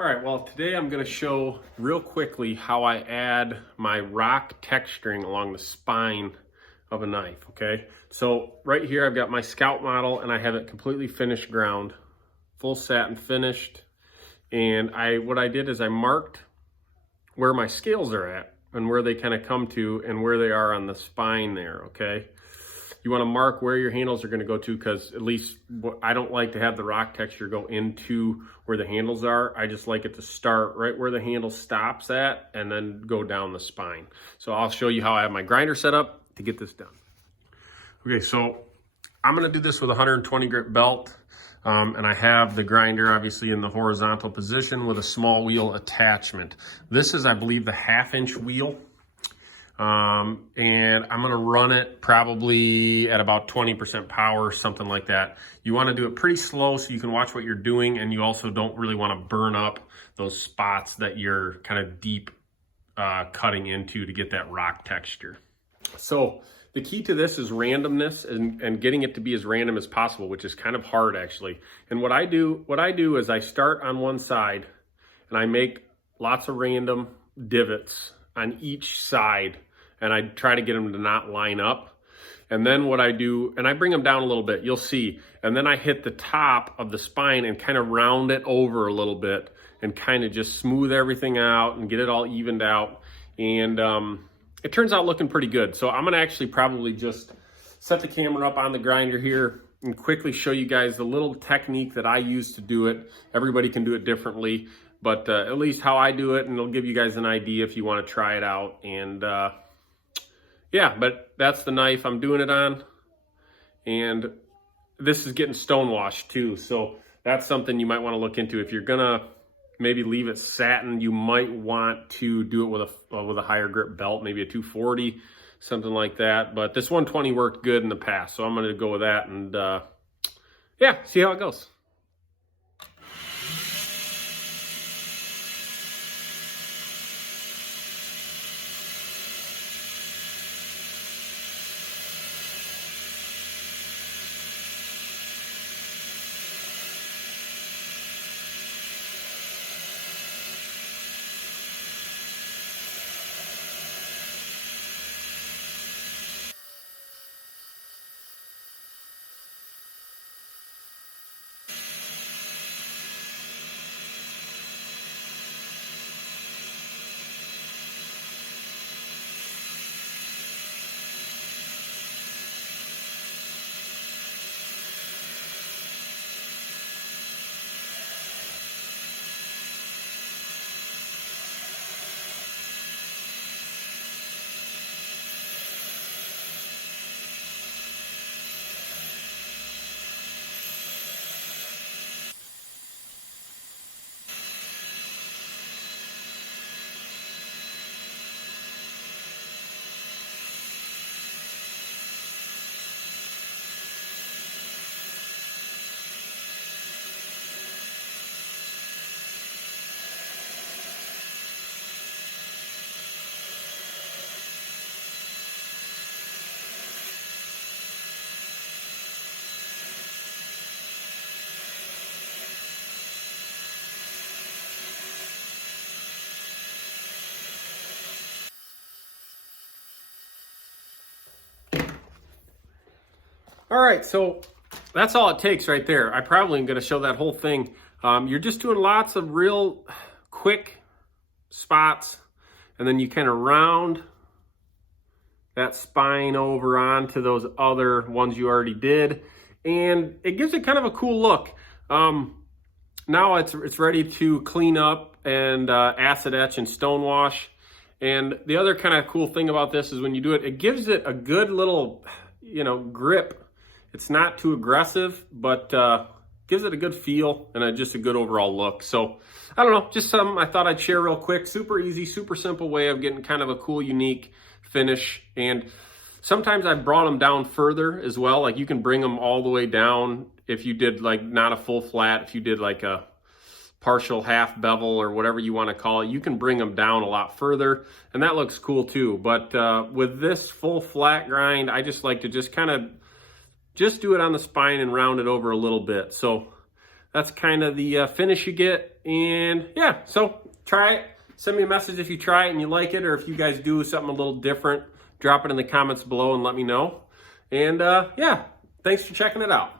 All right, well, today I'm going to show real quickly how I add my rock texturing along the spine of a knife, okay? So right here I've got my Scout model and I have it completely finished ground, full satin finished. And what I did is I marked where my scales are at and where they kind of come to and where they are on the spine there, okay? You want to mark where your handles are going to go to, because at least I don't like to have the rock texture go into where the handles are. I just like it to start right where the handle stops at and then go down the spine. So I'll show you how I have my grinder set up to get this done. Okay, so I'm going to do this with a 120 grit belt. And I have the grinder obviously in the horizontal position with a small wheel attachment. This is, I believe, the 1/2 inch wheel. And I'm going to run it probably at about 20% power, something like that. You want to do it pretty slow so you can watch what you're doing, and you also don't really want to burn up those spots that you're kind of deep cutting into to get that rock texture. So the key to this is randomness and getting it to be as random as possible, which is kind of hard actually. And what I do is I start on one side and I make lots of random divots on each side, and I try to get them to not line up. And then what I do, and I bring them down a little bit, you'll see. And then I hit the top of the spine and kind of round it over a little bit and kind of just smooth everything out and get it all evened out. And it turns out looking pretty good. So I'm gonna actually probably just set the camera up on the grinder here and quickly show you guys the little technique that I use to do it. Everybody can do it differently, but at least how I do it, and it'll give you guys an idea if you want to try it out. And yeah, but that's the knife I'm doing it on. And this is getting stonewashed too. So that's something you might want to look into. If you're gonna maybe leave it satin, you might want to do it with a higher grip belt, maybe a 240, something like that. But this 120 worked good in the past, so I'm gonna go with that and yeah, see how it goes. All right, so that's all it takes right there. I probably am gonna show that whole thing. You're just doing lots of real quick spots, and then you kind of round that spine over onto those other ones you already did, and it gives it kind of a cool look. Now it's ready to clean up and acid etch and stonewash. And the other kind of cool thing about this is when you do it, it gives it a good little, grip. It's not too aggressive, but gives it a good feel and just a good overall look. So I don't know, just something I thought I'd share real quick. Super easy, super simple way of getting kind of a cool, unique finish. And sometimes I've brought them down further as well. Like you can bring them all the way down if you did like not a full flat, if you did like a partial half bevel or whatever you want to call it, you can bring them down a lot further, and that looks cool too. But with this full flat grind, I just like to just kind of just do it on the spine and round it over a little bit. So that's kind of the finish you get. And yeah, so try it. Send me a message if you try it and you like it, or if you guys do something a little different, drop it in the comments below and let me know. And yeah, thanks for checking it out.